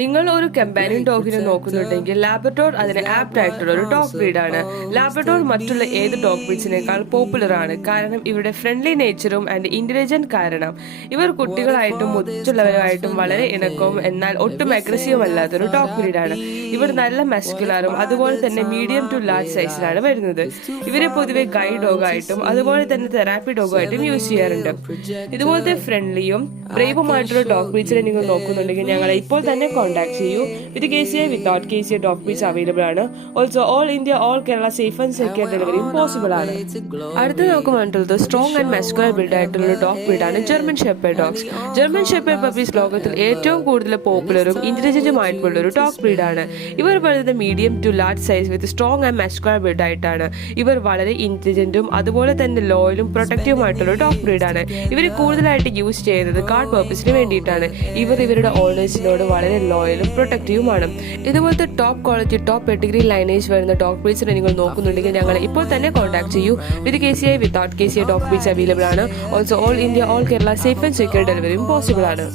നിങ്ങൾ ഒരു companion ഡോഗിനെ നോക്കുന്നുണ്ടെങ്കിൽ Labrador അതിന് ആപ്റ്റ് ആയിട്ടുള്ള ഒരു ഡോഗ് ബ്രീഡാണ്. ലാബ്രഡോർ മറ്റുള്ള ഏത് ഡോഗ് ബ്രീഡ്സിനേക്കാൾ പോപ്പുലർ ആണ്. കാരണം ഇവരുടെ ഫ്രണ്ട്ലി നേച്ചറും ആൻഡ് ഇന്റലിജന്റ് കാരണം. ഇവർ കുട്ടികളായിട്ടും മുതിർന്നവരുമായിട്ടും വളരെ ഇണക്കവും എന്നാൽ ഒട്ടും അഗ്രസീവ് അല്ലാത്തൊരു ഡോഗ് ബ്രീഡാണ്. ഇവർ നല്ല മസ്കുലറും അതുപോലെ തന്നെ മീഡിയം ടു ലാർജ് സൈസിലാണ് വരുന്നത്. ഇവരെ പൊതുവെ ഗൈഡ് ഡോഗായിട്ടും അതുപോലെ തന്നെ തെറാപ്പി ഡോഗായിട്ടും യൂസ് ചെയ്യാറുണ്ട്. ഇതുപോലത്തെ ഫ്രണ്ട്ലിയും ബ്രേവുമായിട്ടുള്ള ഡോഗ് ബ്രീഡ്സിനെ നിങ്ങൾ നോക്കുന്നുണ്ടെങ്കിൽ ഞങ്ങളെ ഇപ്പോൾ തന്നെ കോൺടാക്ട് ചെയ്യൂ. With KCI without KCI dog breeds available ആണ്. Also all India all Kerala safe and secure ഡെലിവറിയും പോസിബിൾ ആണ്. അടുത്ത നമുക്ക് വേണ്ടിയുള്ളത് സ്ട്രോങ് ആൻഡ് മസ്കുലർ ബിൽഡ് ആയിട്ടുള്ള ഒരു ഡോഗ് ബ്രീഡാണ് German shepherd dogs. German shepherd puppies ലോകത്തിൽ ഏറ്റവും കൂടുതൽ പോപ്പുലറും ഇന്റലിജന്റുമായിട്ടുള്ള ഒരു ഡോഗ് ബ്രീഡാണ്. ഇവർ വരുന്നത് medium to large size with strong and muscular build ആയിട്ടാണ്. ഇവർ വളരെ ഇന്റലിജന്റും അതുപോലെ തന്നെ ലോയലും പ്രൊട്ടക്റ്റീവുമായിട്ടുള്ള ഡോഗ് ബ്രീഡാണ്. ഇവർ കൂടുതലായിട്ട് യൂസ് ചെയ്യുന്നത് ഗാർഡ് പർപ്പസിന് വേണ്ടിയിട്ടാണ്. ഇവർ ഇവരുടെ ഓണേഴ്സിനോട് വളരെ ലോയലും പ്രൊട്ടക്റ്റീവുമാണ്. ഇതുപോലത്തെ top quality top pedigree lineage വരുന്ന ഡോഗ് ബ്രീഡ്സിനെ നിങ്ങൾ നോക്കുന്നുണ്ടെങ്കിൽ ഞങ്ങളെ ഇപ്പോൾ തന്നെ കോൺടാക്ട് ചെയ്യൂ. With KCI without KCI dog breeds available ആണ്. Also all India all Kerala safe and secure ഡെലിവറിയും പോസിബിൾ ആണ്.